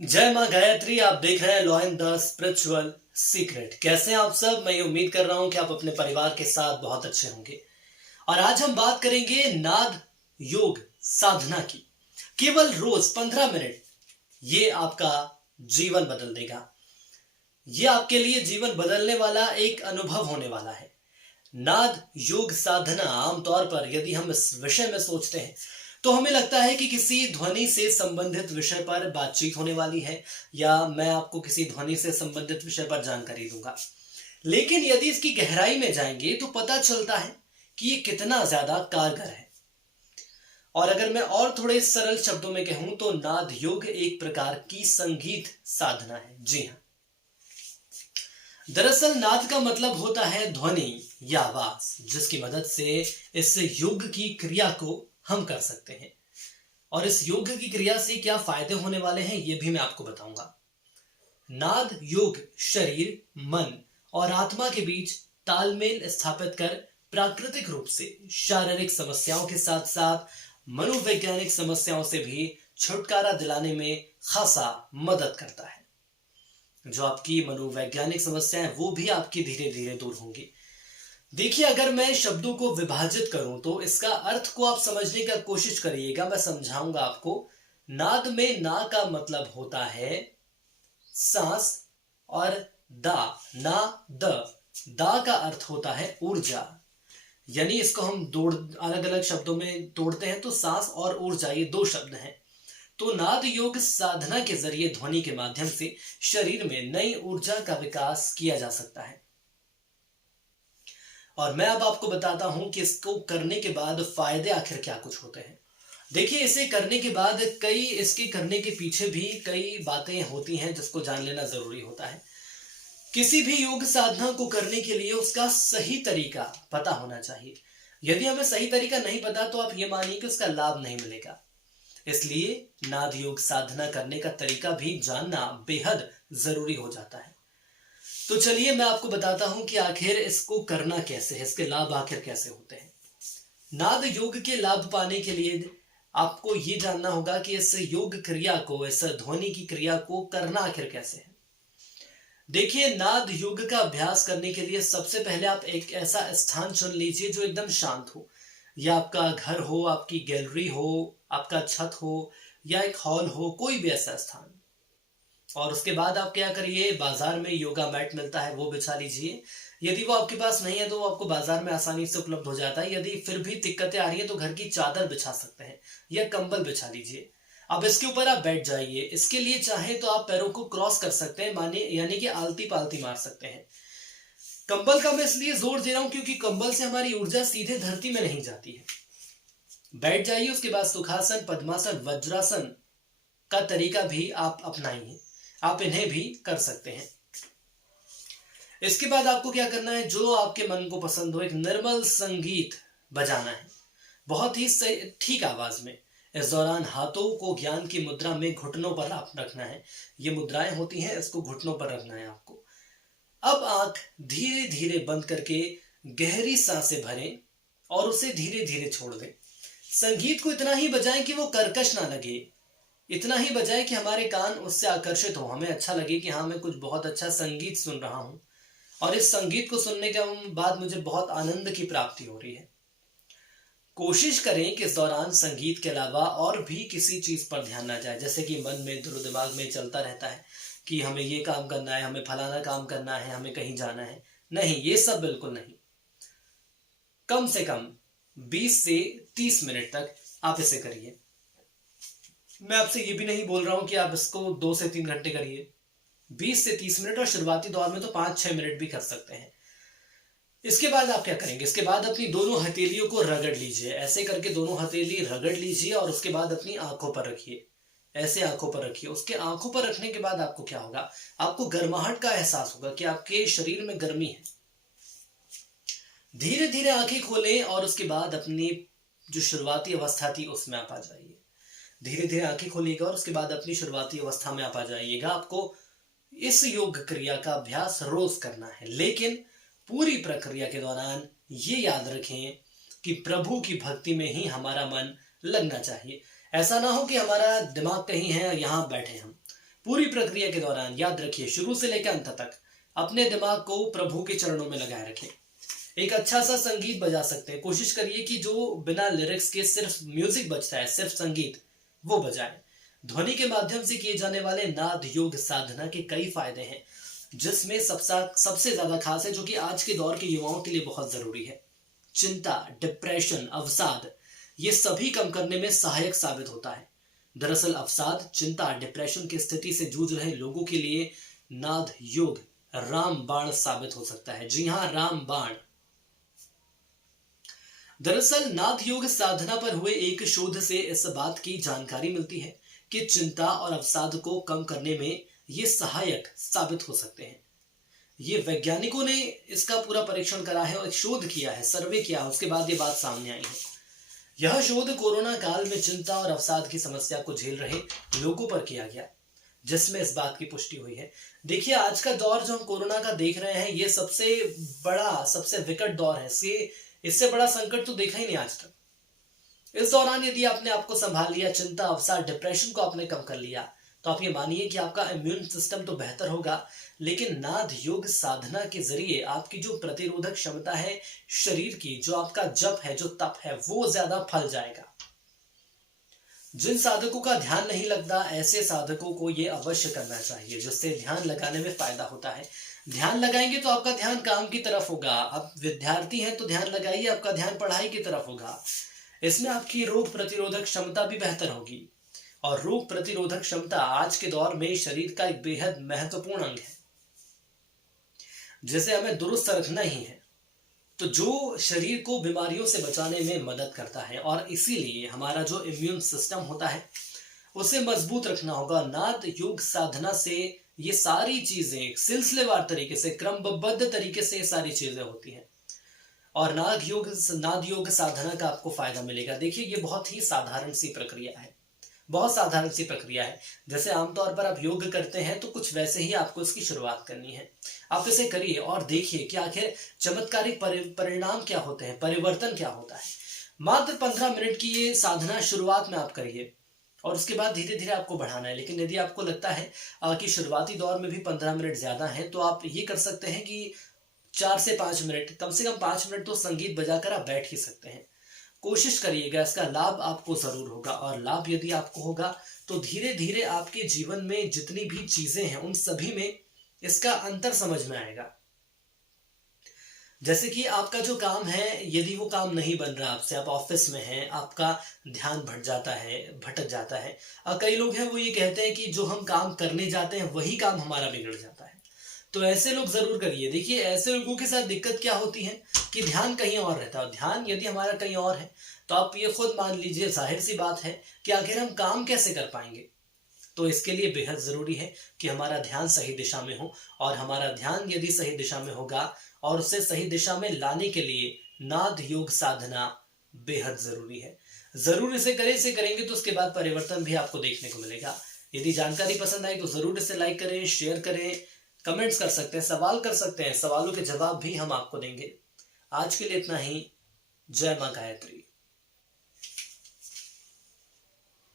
जय माँ गायत्री। आप देख रहे हैं law in the spiritual secret. कैसे हैं आप सब? मैं ये उम्मीद कर रहा हूं कि आप अपने परिवार के साथ बहुत अच्छे होंगे। और आज हम बात करेंगे नाद योग साधना की। केवल रोज 15 मिनट, ये आपका जीवन बदल देगा। ये आपके लिए जीवन बदलने वाला एक अनुभव होने वाला है। नाद योग साधना, आमतौर पर यदि हम इस विषय में सोचते हैं तो हमें लगता है कि किसी ध्वनि से संबंधित विषय पर बातचीत होने वाली है, या मैं आपको किसी ध्वनि से संबंधित विषय पर जानकारी दूंगा। लेकिन यदि इसकी गहराई में जाएंगे तो पता चलता है कि ये कितना ज्यादा कारगर है। और अगर मैं और थोड़े सरल शब्दों में कहूं तो नाद योग एक प्रकार की संगीत साधना है। जी हाँ, दरअसल नाद का मतलब होता है ध्वनि या आवाज, जिसकी मदद से इस योग की क्रिया को हम कर सकते हैं। और इस योग की क्रिया से क्या फायदे होने वाले हैं ये भी मैं आपको बताऊंगा। नाद योग शरीर, मन और आत्मा के बीच तालमेल स्थापित कर प्राकृतिक रूप से शारीरिक समस्याओं के साथ साथ मनोवैज्ञानिक समस्याओं से भी छुटकारा दिलाने में खासा मदद करता है। जो आपकी मनोवैज्ञानिक समस्याएं वो भी आपकी धीरे धीरे दूर होंगी। देखिए, अगर मैं शब्दों को विभाजित करूं तो इसका अर्थ को आप समझने का कोशिश करिएगा। मैं समझाऊंगा आपको। नाद में ना का मतलब होता है सांस, और दा, ना द, दा का अर्थ होता है ऊर्जा। यानी इसको हम अलग अलग शब्दों में तोड़ते हैं तो सांस और ऊर्जा, ये दो शब्द हैं। तो नाद योग साधना के जरिए ध्वनि के माध्यम से शरीर में नई ऊर्जा का विकास किया जा सकता है। और मैं अब आपको बताता हूं कि इसको करने के बाद फायदे आखिर क्या कुछ होते हैं। देखिए, इसे करने के बाद इसके करने के पीछे भी कई बातें होती हैं जिसको जान लेना जरूरी होता है। किसी भी योग साधना को करने के लिए उसका सही तरीका पता होना चाहिए। यदि हमें सही तरीका नहीं पता तो आप ये मानिए कि उसका लाभ नहीं मिलेगा। इसलिए नाद योग साधना करने का तरीका भी जानना बेहद जरूरी हो जाता है। तो चलिए मैं आपको बताता हूं कि आखिर इसको करना कैसे है, इसके लाभ आखिर कैसे होते हैं। नाद योग के लाभ पाने के लिए आपको ये जानना होगा कि इस योग क्रिया को, इस ध्वनि की क्रिया को करना आखिर कैसे है। देखिए, नाद योग का अभ्यास करने के लिए सबसे पहले आप एक ऐसा स्थान चुन लीजिए जो एकदम शांत हो। या आपका घर हो, आपकी गैलरी हो, आपका छत हो, या एक हॉल हो, कोई भी ऐसा स्थान। और उसके बाद आप क्या करिए, बाजार में योगा मैट मिलता है वो बिछा लीजिए। यदि वो आपके पास नहीं है तो वो आपको बाजार में आसानी से उपलब्ध हो जाता है। यदि फिर भी दिक्कतें आ रही है तो घर की चादर बिछा सकते हैं या कंबल बिछा लीजिए। अब इसके ऊपर आप बैठ जाइए। इसके लिए चाहे तो आप पैरों को क्रॉस कर सकते हैं, माने यानी कि आलती पालती मार सकते हैं। कंबल का मैं इसलिए जोर दे रहा हूं क्योंकि कंबल से हमारी ऊर्जा सीधे धरती में नहीं जाती है। बैठ जाइए। उसके बाद सुखासन, पद्मासन, वज्रासन का तरीका भी आप अपनाइए। आप इन्हें भी कर सकते हैं। इसके बाद आपको क्या करना है, जो आपके मन को पसंद हो, एक निर्मल संगीत बजाना है, बहुत ही ठीक आवाज में। इस दौरान हाथों को ज्ञान की मुद्रा में घुटनों पर आप रखना है। ये मुद्राएं होती हैं, इसको घुटनों पर रखना है आपको। अब आंख धीरे धीरे बंद करके गहरी सांसें भरें और उसे धीरे धीरे छोड़ दें। संगीत को इतना ही बजाएं कि वो कर्कश ना लगे। इतना ही बजाए कि हमारे कान उससे आकर्षित हो, हमें अच्छा लगे कि हाँ, मैं कुछ बहुत अच्छा संगीत सुन रहा हूं और इस संगीत को सुनने के बाद मुझे बहुत आनंद की प्राप्ति हो रही है। कोशिश करें कि इस दौरान संगीत के अलावा और भी किसी चीज पर ध्यान ना जाए। जैसे कि मन में दिलो दिमाग में चलता रहता है कि हमें ये काम करना है, हमें फलाना काम करना है, हमें कहीं जाना है। नहीं, ये सब बिल्कुल नहीं। कम से कम 20 से 30 मिनट तक आप इसे करिए। मैं आपसे ये भी नहीं बोल रहा हूं कि आप इसको 2 से 3 घंटे करिए। 20 से 30 मिनट, और शुरुआती दौर में तो 5-6 मिनट भी कर सकते हैं। इसके बाद आप क्या करेंगे, इसके बाद अपनी दोनों हथेलियों को रगड़ लीजिए। ऐसे करके दोनों हथेली रगड़ लीजिए और उसके बाद अपनी आंखों पर रखिए। ऐसे आंखों पर रखिए। उसके आंखों पर रखने के बाद आपको क्या होगा, आपको गर्माहट का एहसास होगा कि आपके शरीर में गर्मी है। धीरे धीरे आंखें खोलें और उसके बाद अपनी जो शुरुआती अवस्था थी उसमें आप आ जाइए। धीरे धीरे आंखें खोलिएगा और उसके बाद अपनी शुरुआती अवस्था में आप आ जाइएगा। आपको इस योग क्रिया का अभ्यास रोज करना है, लेकिन पूरी प्रक्रिया के दौरान ये याद रखें कि प्रभु की भक्ति में ही हमारा मन लगना चाहिए। ऐसा ना हो कि हमारा दिमाग कहीं है, यहां बैठे हम। पूरी प्रक्रिया के दौरान याद रखिए, शुरू से लेकर अंत तक अपने दिमाग को प्रभु के चरणों में लगाए रखें। एक अच्छा सा संगीत बजा सकते हैं, कोशिश करिए कि जो बिना लिरिक्स के सिर्फ म्यूजिक बजता है, सिर्फ संगीत, वो बजाएं। ध्वनि के माध्यम से किए जाने वाले नाद योग साधना के कई फायदे हैं, जिसमें सबसे ज्यादा खास है, जो कि आज के दौर के युवाओं के लिए बहुत जरूरी है। चिंता, डिप्रेशन, अवसाद, ये सभी कम करने में सहायक साबित होता है। दरअसल अवसाद, चिंता, डिप्रेशन की स्थिति से जूझ रहे लोगों के लिए नाद योग रामबाण साबित हो सकता है। जी हाँ, रामबाण। दरअसल नाद योग साधना पर हुए एक शोध से इस बात की जानकारी मिलती है कि चिंता और अवसाद को कम करने में ये सहायक साबित हो सकते हैं। ये वैज्ञानिकों ने इसका पूरा परीक्षण करा है और एक शोध किया है, सर्वे किया है, उसके बाद ये बात सामने आई है। यह शोध कोरोना काल में चिंता और अवसाद की समस्या को झेल रहे लोगों पर किया गया, जिसमें इस बात की पुष्टि हुई है। देखिए, आज का दौर जो हम कोरोना का देख रहे हैं, ये सबसे बड़ा, सबसे विकट दौर है। इससे बड़ा संकट तो देखा ही नहीं आज तक। इस दौरान यदि आपने आपको संभाल लिया, चिंता, अवसाद, डिप्रेशन को आपने कम कर लिया, तो आप ये मानिए कि आपका इम्यून सिस्टम तो बेहतर होगा, लेकिन नाद योग साधना के जरिए आपकी जो प्रतिरोधक क्षमता है शरीर की, जो आपका जप है, जो तप है, वो ज्यादा फल जाएगा। जिन साधकों का ध्यान नहीं लगता, ऐसे साधकों को ये अवश्य करना चाहिए, जिससे ध्यान लगाने में फायदा होता है। ध्यान लगाएंगे तो आपका ध्यान काम की तरफ होगा। आप विद्यार्थी हैं तो ध्यान लगाइए, आपका ध्यान पढ़ाई की तरफ होगा। इसमें आपकी रोग प्रतिरोधक क्षमता भी बेहतर होगी, और रोग प्रतिरोधक क्षमता आज के दौर में शरीर का एक बेहद महत्वपूर्ण अंग है, जिसे हमें दुरुस्त रखना ही है। तो जो शरीर को बीमारियों से बचाने में मदद करता है, और इसीलिए हमारा जो इम्यून सिस्टम होता है उसे मजबूत रखना होगा। नाद योग साधना से ये सारी चीजें सिलसिलेवार तरीके से, क्रमबद्ध तरीके से ये सारी चीजें होती हैं, और नाद योग साधना का आपको फायदा मिलेगा। देखिए, ये बहुत ही साधारण सी प्रक्रिया है, बहुत साधारण सी प्रक्रिया है। जैसे आमतौर पर आप योग करते हैं, तो कुछ वैसे ही आपको इसकी शुरुआत करनी है। आप इसे करिए और देखिए कि आखिर चमत्कारिक परिणाम क्या होते हैं, परिवर्तन क्या होता है। मात्र 15 मिनट की ये साधना शुरुआत में आप करिए, और उसके बाद धीरे धीरे आपको बढ़ाना है। लेकिन यदि आपको लगता है कि शुरुआती दौर में भी 15 मिनट ज्यादा है, तो आप ये कर सकते हैं कि 4 से 5 मिनट, कम से कम 5 मिनट तो संगीत बजाकर आप बैठ ही सकते हैं। कोशिश करिएगा, इसका लाभ आपको जरूर होगा, और लाभ यदि आपको होगा तो धीरे धीरे आपके जीवन में जितनी भी चीजें हैं उन सभी में इसका अंतर समझ में आएगा। जैसे कि आपका जो काम है, यदि वो काम नहीं बन रहा आपसे, आप ऑफिस में हैं, आपका ध्यान भटक जाता है। कई लोग हैं वो ये कहते हैं कि जो हम काम करने जाते हैं वही काम हमारा बिगड़ जाता है। तो ऐसे लोग जरूर करिए। देखिए, ऐसे लोगों के साथ दिक्कत क्या होती है कि ध्यान कहीं और रहता है। ध्यान यदि हमारा कहीं और है, तो आप ये खुद मान लीजिए, जाहिर सी बात है कि आखिर हम काम कैसे कर पाएंगे। तो इसके लिए बेहद जरूरी है कि हमारा ध्यान सही दिशा में हो, और हमारा ध्यान यदि सही दिशा में होगा, और उसे सही दिशा में लाने के लिए नाद योग साधना बेहद जरूरी है। जरूर इसे करेंगे तो उसके बाद परिवर्तन भी आपको देखने को मिलेगा। यदि जानकारी पसंद आई तो जरूर इसे लाइक करें, शेयर करें, कमेंट्स कर सकते हैं, सवाल कर सकते हैं, सवालों के जवाब भी हम आपको देंगे। आज के लिए इतना ही। जय मां गायत्री।